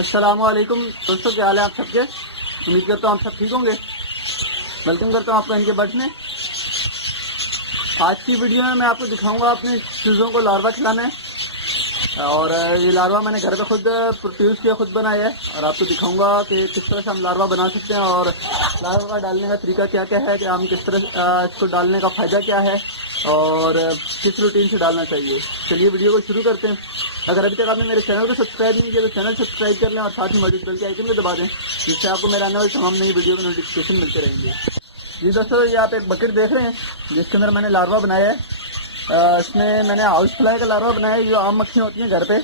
السلام علیکم دوستوں، کیا حال ہے آپ سب کے؟ امید کرتا ہوں آپ سب ٹھیک ہوں گے۔ ویلکم کرتا ہوں آپ کو ان کے برڈ میں۔ آج کی ویڈیو میں آپ کو دکھاؤں گا اپنی چیزوں کو لاروا کھلانا ہے، اور یہ لاروا میں نے گھر پہ خود پروڈیوس کیا، خود بنایا ہے، اور آپ کو دکھاؤں گا کہ کس طرح سے ہم لاروا بنا سکتے ہیں اور لاروا ڈالنے کا طریقہ کیا کیا ہے، کہ ہم کس طرح اس کو ڈالنے کا فائدہ کیا ہے اور کس روٹین سے ڈالنا چاہیے۔ چلیے ویڈیو کو شروع کرتے ہیں۔ اگر ابھی تک آپ نے میرے چینل کو سبسکرائب نہیں کیا تو چینل سبسکرائب کر لیں اور ساتھ ہی موجود بیل کے آئیکن کو دبا دیں، جس سے آپ کو میرے آنے والی تمام نئی ویڈیو کے نوٹیفکیشن ملتے رہیں گے۔ جی دوستوں، یہ آپ ایک بکٹ دیکھ رہے ہیں جس کے اندر میں نے لاروا بنایا ہے۔ اس میں نے ہاؤس فلائی کا لاروا بنایا ہے، جو عام مکھیاں ہوتی ہیں گھر پہ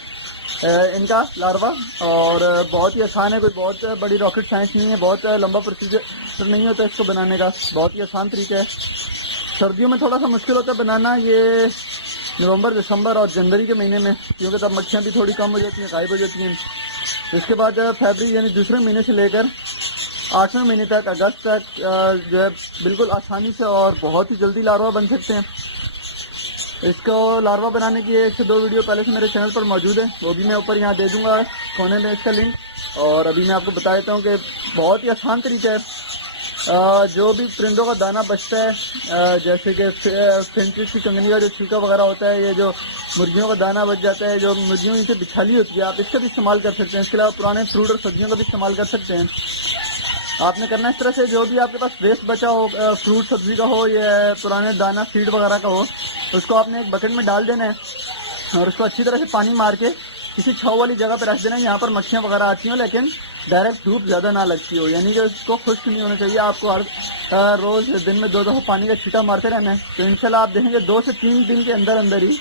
ان کا لاروا، اور بہت ہی آسان ہے، کوئی بہت بڑی راکٹ سائنس نہیں ہے، بہت لمبا پروسیجر نہیں ہوتا اس کو بنانے کا، بہت ہی آسان طریقہ ہے۔ سردیوں میں تھوڑا سا مشکل ہوتا ہے بنانا، یہ نومبر دسمبر اور جنوری کے مہینے میں، کیونکہ تب مکھیاں بھی تھوڑی کم ہو جاتی ہیں، غائب ہو جاتی ہیں۔ اس کے بعد فیبرری یعنی دوسرے مہینے سے لے کر 8ویں مہینے تک، اگست تک جو ہے بالکل آسانی سے اور بہت ہی جلدی لاروا بن سکتے ہیں۔ اس کو لاروا بنانے کی 1 سے 2 ویڈیو پہلے سے میرے چینل پر موجود ہے، وہ بھی میں اوپر یہاں دے دوں گا کونے میں اس کا لنک۔ اور ابھی میں آپ کو بتا دیتا ہوں کہ بہت ہی آسان طریقہ ہے۔ جو بھی پرندوں کا دانہ بچتا ہے، جیسے کہ فنچز کی کنگنی کا جو چھلکا وغیرہ ہوتا ہے، یہ جو مرغیوں کا دانہ بچ جاتا ہے، جو مرغیوں سے بچھالی ہوتی ہے، آپ اس کا بھی استعمال کر سکتے ہیں۔ اس کے علاوہ پرانے فروٹ اور سبزیوں کا بھی استعمال کر سکتے ہیں۔ آپ نے کرنا اس طرح سے، جو بھی آپ کے پاس ویسٹ بچا ہو، فروٹ سبزی کا ہو یا پرانے دانہ فیڈ وغیرہ کا ہو، اس کو آپ نے ایک بکٹ میں ڈال دینا ہے اور اس کو اچھی طرح سے پانی مار کے کسی چھاؤں والی جگہ پہ رکھ دینا ہے، یہاں پر مکھیاں وغیرہ آتی ہیں لیکن ڈائریکٹ دھوپ زیادہ نہ لگتی ہو، یعنی کہ اس کو خشک نہیں ہونا چاہیے۔ آپ کو ہر روز دن میں 2 دفعہ پانی کا چھینٹا مارتے رہنا ہے، تو انشاءاللہ آپ دیکھیں گے 2 سے 3 دن کے اندر ہی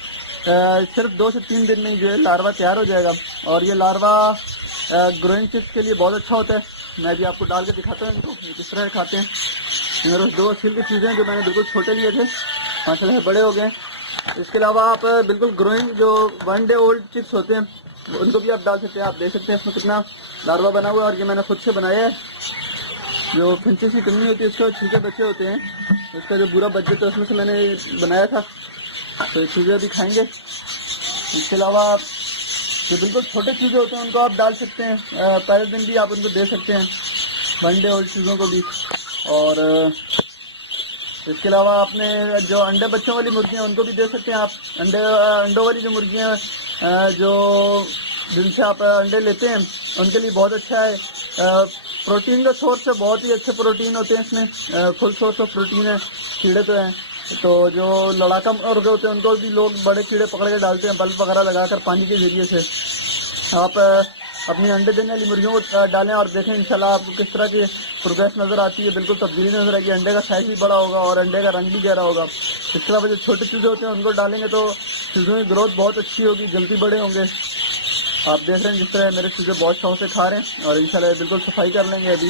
صرف 2 سے 3 دن میں جو ہے لاروا تیار ہو جائے گا۔ اور یہ لاروا گروئنگ چپس کے لیے بہت اچھا ہوتا ہے۔ میں بھی آپ کو ڈال کے دکھاتا ہوں ان کو کس طرح کھاتے ہیں۔ میرے 2 اصل کی چیزیں جو میں نے بالکل چھوٹے لیے تھے، ماشاءاللہ بڑے ہو گئے۔ اس کے علاوہ آپ بالکل گروئنگ جو 1 ڈے اولڈ چپس ہوتے ہیں ان کو بھی آپ ڈال سکتے ہیں۔ آپ دیکھ سکتے ہیں اس میں کتنا لاروا بنا ہوا ہے، اور یہ میں نے خود سے بنایا ہے۔ جو فنچز کی کنی ہوتی ہے اس کے چھلکے بچے ہوتے ہیں، اس کا جو بورا بچ جاتا ہے، اس میں سے میں نے بنایا تھا، تو یہ چیزیں بھی کھائیں گے۔ اس کے علاوہ جو بالکل چھوٹے چیزیں ہوتے ہیں ان کو آپ ڈال سکتے ہیں، پہلے دن بھی آپ ان کو دے سکتے ہیں، 1 ڈے اولڈ چیزوں کو بھی۔ اور اس کے علاوہ آپ نے جو انڈے بچوں والی مرغیاں ان کو بھی دے سکتے ہیں آپ۔ انڈوں والی جو مرغیاں جو جن سے آپ انڈے لیتے ہیں ان کے لیے بہت اچھا ہے۔ پروٹین کا سورس ہے، بہت ہی اچھے پروٹین ہوتے ہیں اس میں، فل سورس آف پروٹین ہے۔ کیڑے تو ہیں، تو جو لڑاکا مرغے ہوتے ہیں ان کو بھی لوگ بڑے کیڑے پکڑ کے ڈالتے ہیں بلب وغیرہ لگا کر پانی کے ذریعے سے۔ آپ اپنی انڈے دینے والی مرغیوں کو ڈالیں اور دیکھیں انشاءاللہ آپ کو کس طرح کی پروگریس نظر آتی ہے، بالکل تبدیلی نظر آئے گی۔ انڈے کا سائز بھی بڑا ہوگا اور انڈے کا رنگ بھی گہرا ہوگا۔ اس کے علاوہ جو چھوٹی چیزیں ہوتی ہیں ان کو ڈالیں گے تو چیزوں کی گروتھ بہت اچھی ہوگی، جلدی بڑے ہوں گے۔ آپ دیکھ رہے ہیں جس طرح میرے چیزیں بہت شوق سے کھا رہے ہیں، اور انشاءاللہ بالکل صفائی کر لیں گے ابھی۔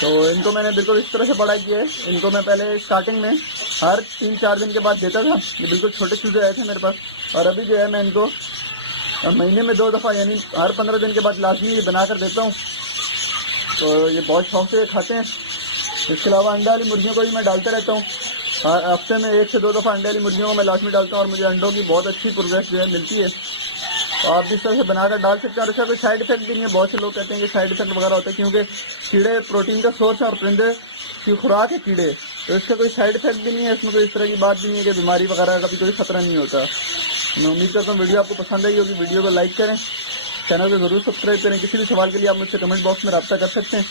تو ان کو میں نے بالکل اس طرح سے بڑا کیا ہے۔ ان کو میں پہلے اسٹارٹنگ میں ہر 3-4 دن کے بعد دیتا تھا، یہ بالکل چھوٹے چیزیں آئے تھے میرے پاس، اور ابھی جو ہے میں ان کو مہینے میں 2 دفعہ یعنی ہر 15 دن کے بعد لازمی بنا کر دیتا ہوں، تو یہ بہت شوق سے کھاتے ہیں۔ اس کے علاوہ انڈے والی مرغیوں کو بھی میں ڈالتا رہتا ہوں، ہفتے میں 1 سے 2 دفعہ انڈے والی مرغیوں کو میں لازمی ڈالتا ہوں، اور مجھے انڈوں کی بہت اچھی پروگریس جو ہے ملتی ہے۔ تو آپ اس طرح سے بنا کر ڈال سکتے ہیں، اور اس کا کوئی سائڈ افیکٹ بھی نہیں ہے۔ بہت سے لوگ کہتے ہیں کہ سائڈ افیکٹ وغیرہ ہوتا ہے، کیونکہ کیڑے پروٹین کا سورس ہے اور پرندے کی خوراک ہے کیڑے، تو اس کا کوئی سائڈ افیکٹ بھی نہیں ہے، اس میں کوئی اس طرح کی بات بھی نہیں ہے کہ بیماری وغیرہ کا بھی کوئی خطرہ نہیں ہوتا۔ میں امید کرتا ہوں ویڈیو آپ کو پسند آئی ہوگی۔ ویڈیو کو لائک کریں، چینل کو ضرور سبسکرائب کریں۔ کسی بھی سوال کے لیے آپ مجھ سے کمنٹ باکس میں رابطہ کر سکتے ہیں۔